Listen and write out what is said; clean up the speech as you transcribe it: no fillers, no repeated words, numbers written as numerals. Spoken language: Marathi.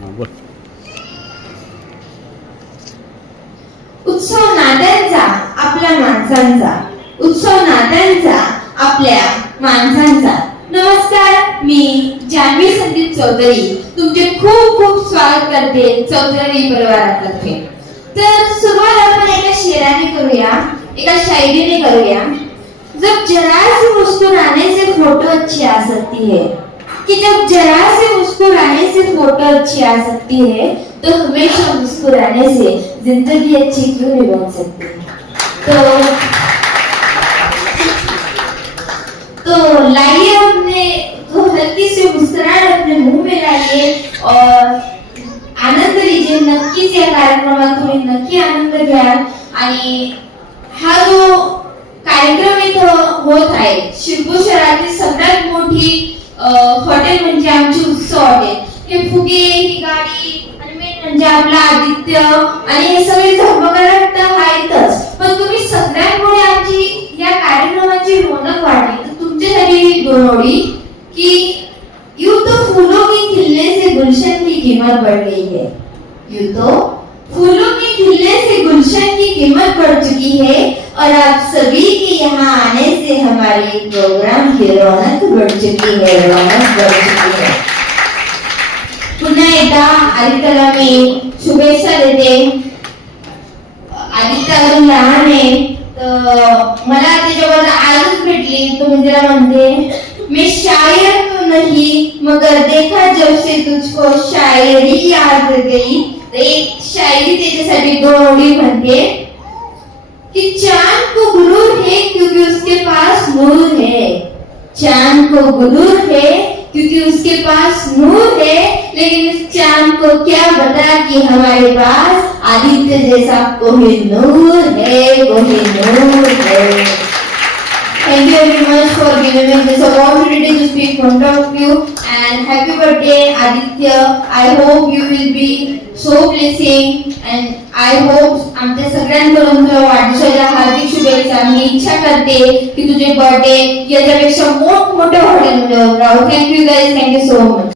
बोल. उत्सव नात्यांचा आपल्या माणसांचा, उत्सव नात्यांचा आपल्या माणसांचा. नमस्कार, मी जान्हवी संदीप चौधरी तुमचे खूप खूप स्वागत करते चौधरी परिवारातर्फे. तर सुरुवात आपण एका शेराने करूया, एका शायरीने करूया. जब जरा से मुस्कुराने से फोटो अच्छी आ सकती है, कि जब जरा से मुस्कुराने से फोटो अच्छी आ सकती है, तो हमेशा मुस्कुराने से जिंदगी अच्छी क्यों नहीं बन सकती. तो लाइए अपने तो हल्की सी मुस्कुराहट अपने मुंह में लाइए और आनंद लीजिए. नक्कीच या कार्यक्रमात तुम्ही नक्की आनंद घ्या. आणि हा जो कार्यक्रम इथं होत आहे, शिरपूर शहरातील सगळ्यात मोठी हॉटेल म्हणजे आमची उत्सव हॉटेल. हे फुगे, ही गाडी आणि मेन म्हणजे आपला आदित्य आणि हे सगळे झगमगाट तर आहेतच, पण तुम्ही सगळ्यांमुळे आमची या कार्यक्रमाची रौनक वाढली. तर तुमच्यासाठी दोन ओळी की यूं तो फूलों के खिलने से गुलशन की कीमत बढ़ गई है, यूं तो फूलों के खिलने से गुलशन की कीमत बढ़ चुकी है, और आप सभी के यहाँ आने से हमारे प्रोग्राम की रौनक बढ़ चुकी है, रौनक बढ़ चुकी है. पुन्हा एकदा आदित्यला मी शुभेच्छा देते. आदित्य अजून लहान आहे, तर मला त्याच्याबद्दल आजच भेटली. तो मी तिला म्हणते, मैं शायर तो नहीं मगर देखा जब से तुझको शायरी याद गई. एक शायरी त्याच्यासाठी दोन ओळी म्हणते कि चांद को गुरूर है क्योंकि उसके पास नूर है, चांद को गुरूर है क्योंकि उसके पास नूर है, लेकिन इस चांद को क्या पता कि हमारे पास आदित्य जैसा कोहिनूर है, कोहिनूर है. Thank you very much for giving me this opportunity to speak in front of you, and happy birthday Aditya. I hope you will be so blessing, and I hope आमच्या सगळ्यांकडून तुला वाढदिवसाच्या हार्दिक शुभेच्छा. मी इच्छा करते की तुझे बर्थडे याच्यापेक्षा मोठमोठ्या हॉटेलमध्ये राहू. Thank you guys, thank you so much.